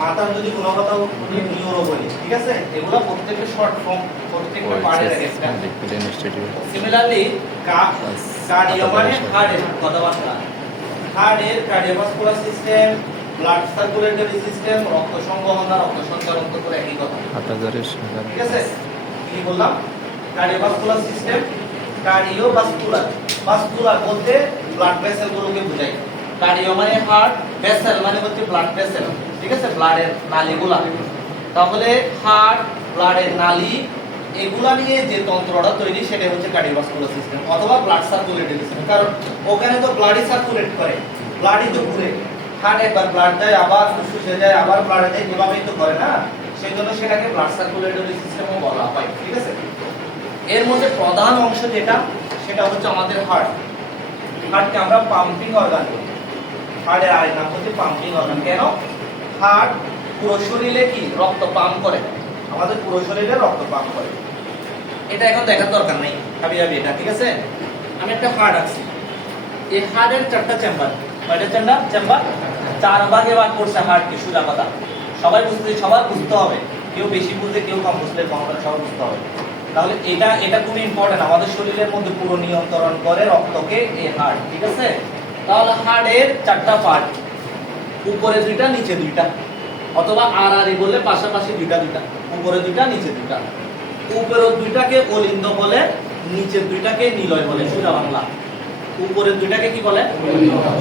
মাথার যদি কোনো কথা নিউরো বলি, ঠিক আছে, এগুলো প্রত্যেকটা শর্ট ফর্ম, প্রত্যেকটা পার্টের সিমিলারলি কার্ডিও মানে হার্টের কথাবার্তা, হার্টের cardiovascular system, blood circulatory system, রক্ত সংবহন আর রক্ত সঞ্চালন তো করে একই কথা। 8000 ঠিক আছে, কি বললাম? কার্ডিওভাস্কুলার সিস্টেম, কার্ডিওভাস্কুলার, ভাস্কুলার বলতে ব্লাড ভেসেল গুলোকে বোঝায়। কার্ডিও মানে হার্ট, ভেসেল মানে হচ্ছে ব্লাড ভেসেল, ঠিক আছে, ব্লাডের নালীগুলা। তাহলে হার্ট, ব্লাডের নালী, এগুলা নিয়ে যে তন্ত্রটা তৈরি সেটা হচ্ছে কার্ডিওভাস্কুলার সিস্টেম অথবা ব্লাড সার্কুলেটরি সিস্টেম। কারণ ওখানে তো ব্লাডই সার্কুলেট করে, ব্লাডই তো ঘুরে। হার্ট একবার ব্লাড যায়, আবার ফুসফুসে যায়, আবার ব্লাডে যায়, এভাবেই তো করে না, সেজন্য সেটাকে ব্লাড সার্কুলেটরি সিস্টেমও বলা হয়। ঠিক আছে, এর মধ্যে প্রধান অংশ যেটা সেটা হচ্ছে আমাদের হার্ট। হার্টকে আমরা পাম্পিং অর্গান বলি। হার্টের আরেক নাম হচ্ছে পাম্পিং অর্গান। কেন? হার্ট পুরো শরীরে কি রক্ত পাম্প করে, আমাদের পুরো শরীরে রক্ত পাম্প করে। এটা এখন দেখার দরকার নেই, ভাবি এটা, ঠিক আছে। আমি একটা হার্ট আছি, এই হার্টের চারটা চেম্বার, কয়টা চেম্বার? চার ভাগে ভাগ করছে হার্টকে, সোজা কথা। সবাই বুঝতে হবে, কেউ বেশি বুঝলে কেউ কম বুঝলে সবাই বুঝতে হবে। তাহলে এটা খুবই ইম্পর্টেন্ট, আমাদের শরীরের মধ্যে পুরো নিয়ন্ত্রণ করে রক্তকে এই হার্ট। ঠিক আছে, তাহলে হার্টের চারটা পার্ট, উপরে দুইটা নিচে দুইটা, অথবা আর বললে পাশাপাশি দুইটা দুইটা, উপরে দুইটা নিচে দুইটা। উপরের দুইটাকে অলিন্দ বলে, নিচের দুইটাকে নিলয় বলে, সোজা বাংলা। উপরের দুইটাকে কি বলে?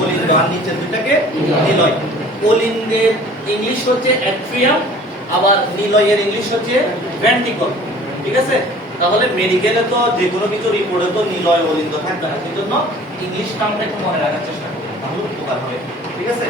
অলিন্দ, আর নিচের দুইটাকে নিলয়। অলিন্দের ইংলিশ হচ্ছে অ্যাট্রিয়াম, আবার নিলয়ের ইংলিশ হচ্ছে ভেন্ট্রিকল। ঠিক আছে, তাহলে মেডিকেলে তো যে কোনো কিছু রিপোর্টে তো নিলয় অলিন্দ থাকবে না, সেজন্য ইংলিশ নামটা একটু মনে রাখার চেষ্টা করুন, তাহলে উপকার হবে। ঠিক আছে।